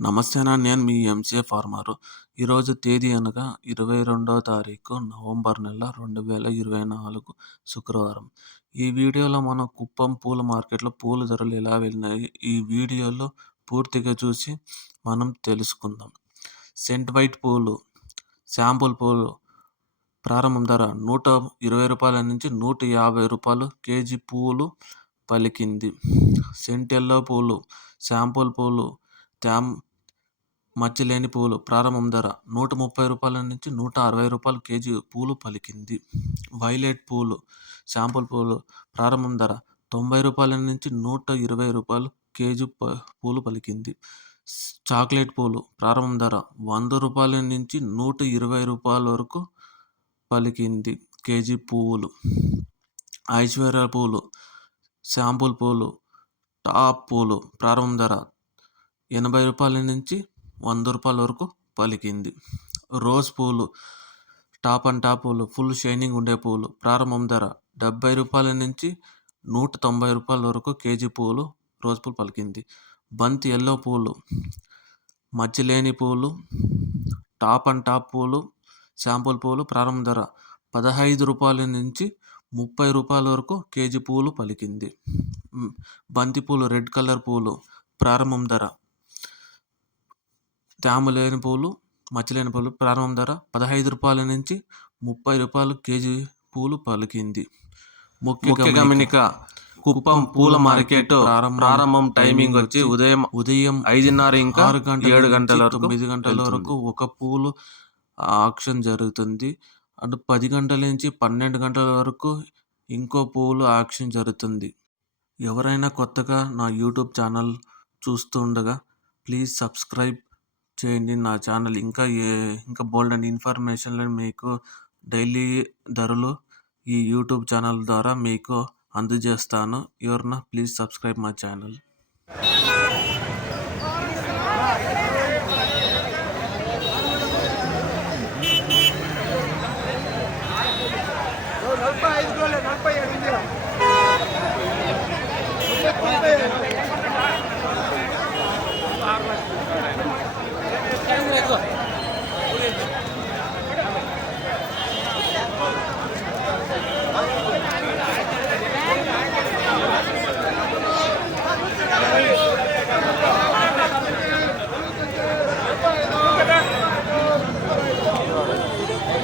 నమస్తే అన్న నేను మీ ఎంసీఏ ఫార్మరు. ఈరోజు తేదీ అనగా ఇరవై రెండవ తారీఖు నవంబర్ నెల రెండు వేల ఇరవై నాలుగు శుక్రవారం. ఈ వీడియోలో మనం కుప్పం పూల మార్కెట్లో పూల ధరలు ఎలా వెళ్ళినాయి ఈ వీడియోలో పూర్తిగా చూసి మనం తెలుసుకుందాం. సెంట్ వైట్ పూలు శాంపుల్ పూలు ప్రారంభం ధర నూట ఇరవై రూపాయల నుంచి నూట యాభై రూపాయలు కేజీ పూలు పలికింది. సెంట్ ఎల్లో పూలు శాంపుల్ పూలు త్యామ్ మచ్చలేని పూలు. ప్రారంభం ధర నూట ముప్పై రూపాయల నుంచి నూట అరవై రూపాయలు కేజీ పూలు పలికింది. వైలెట్ పూలు శాంపుల్ పూలు. ప్రారంభం ధర తొంభై రూపాయల నుంచి నూట ఇరవై రూపాయలు కేజీ ప పూలు పలికింది. చాక్లెట్ పూలు. ప్రారంభం ధర వంద రూపాయల నుంచి నూట ఇరవై రూపాయల వరకు పలికింది కేజీ పువ్వులు ఐశ్వర్య పూలు శాంపుల్ పూలు టాప్ పూలు. ప్రారంభం ధర ఎనభై రూపాయల నుంచి వంద రూపాయల వరకు పలికింది. రోజ్ పూలు టాప్ అండ్ టాప్ పూలు ఫుల్ షైనింగ్ ఉండే పూలు ప్రారంభం ధర డెబ్బై రూపాయల నుంచి నూట తొంభై రూపాయల వరకు కేజీ పూలు రోజ్ పూలు పలికింది. బంతి ఎల్లో పూలు మచ్చలేని పూలు టాప్ అండ్ టాప్ పూలు శాంపుల్ పూలు ప్రారంభ ధర పదహైదు రూపాయల నుంచి ముప్పై రూపాయల వరకు కేజీ పూలు పలికింది. బంతి పూలు రెడ్ కలర్ పూలు ప్రారంభం ధర తేమ లేని పూలు మచ్చలేని పూలు ప్రారంభం ధర పదహైదు రూపాయల నుంచి ముప్పై రూపాయలు కేజీ పూలు పలికింది. ముఖ్య గమనిక కుప్పం పూల మార్కెట్ ప్రారంభం టైమింగ్ వచ్చి ఉదయం ఉదయం ఐదున్నర ఇంకా ఆరు గంటల ఏడు గంటల వరకు తొమ్మిది గంటల వరకు ఒక పూలు ఆక్షన్ జరుగుతుంది. అటు పది గంటల నుంచి పన్నెండు గంటల వరకు ఇంకో పూలు ఆక్షన్ జరుగుతుంది. ఎవరైనా కొత్తగా నా యూట్యూబ్ ఛానల్ చూస్తుండగా ప్లీజ్ సబ్స్క్రైబ్ చేయండి. నా ఛానల్ ఇంకా ఏ ఇంకా బోల్డ్ అండ్ ఇన్ఫర్మేషన్లు మీకు డైలీ ధరలు ఈ యూట్యూబ్ ఛానల్ ద్వారా మీకు అందజేస్తాను. ఎవరన్నా ప్లీజ్ సబ్స్క్రైబ్ మై ఛానల్. నలభై ఐదు నలభై ఏడు